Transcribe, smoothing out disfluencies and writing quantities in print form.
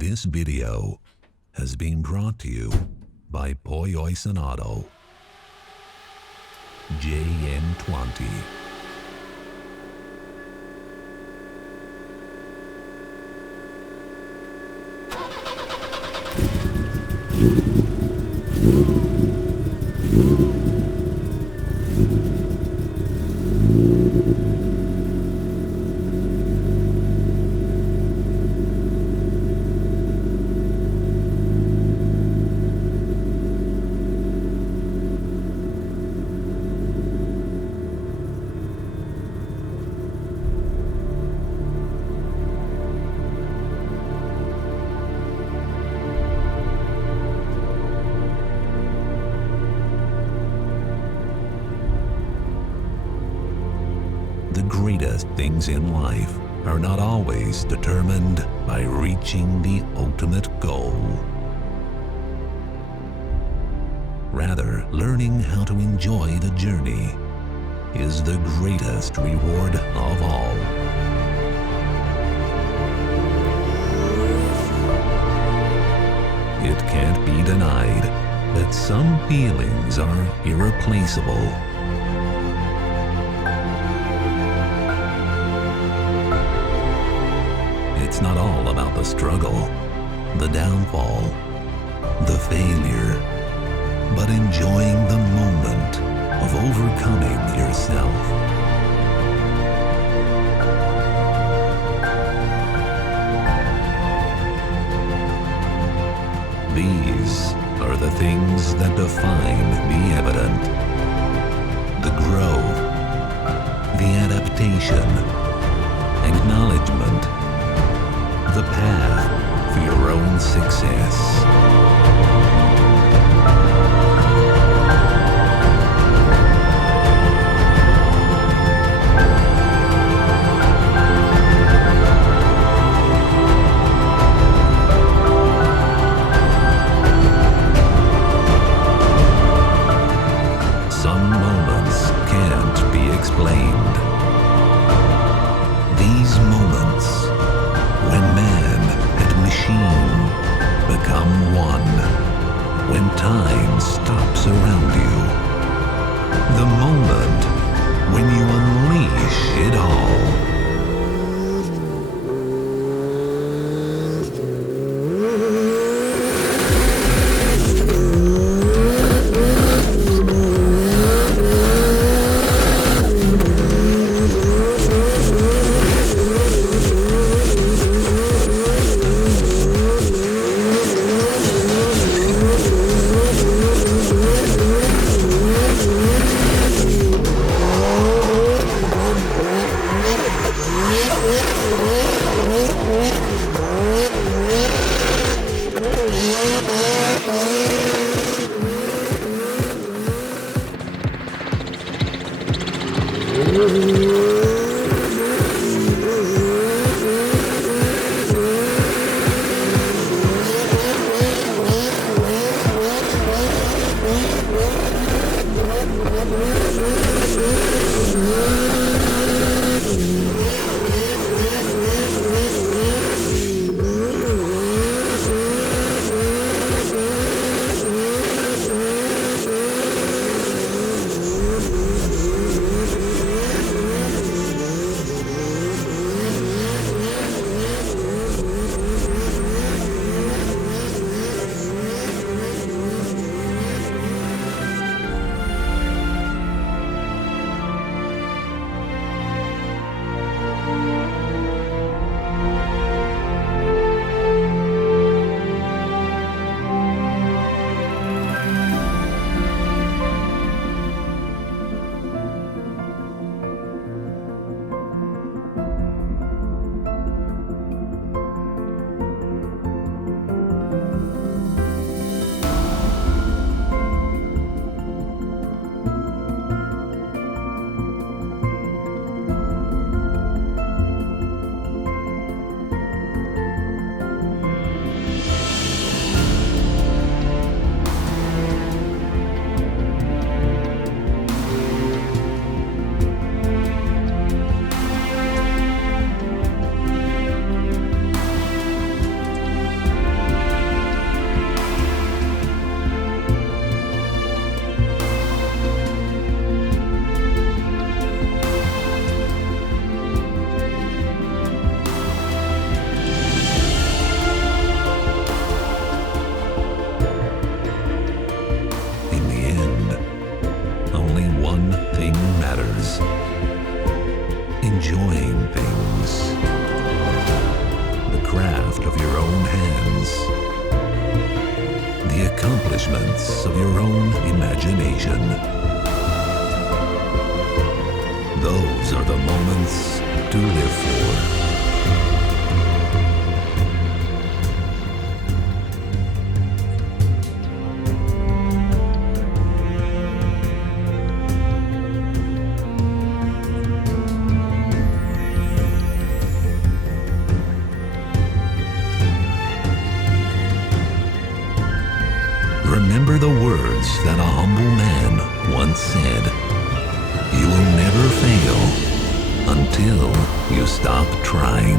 This video has been brought to you by Pollo Sonado JN20. The greatest things in life are not always determined by reaching the ultimate goal. Rather, learning how to enjoy the journey is the greatest reward of all. It can't be denied that some feelings are irreplaceable. It's not all about the struggle, the downfall, the failure, but enjoying the moment of overcoming yourself. These are the things that define the evident, the growth, the adaptation, acknowledgement, the path for your own success. Some moments can't be explained. These moments, when man and machine become one, when time stops around you, the moment when you unleash it all. craft of your own hands, the accomplishments of your own imagination. Those are the moments to live for. Remember the words that a humble man once said: "You will never fail until you stop trying."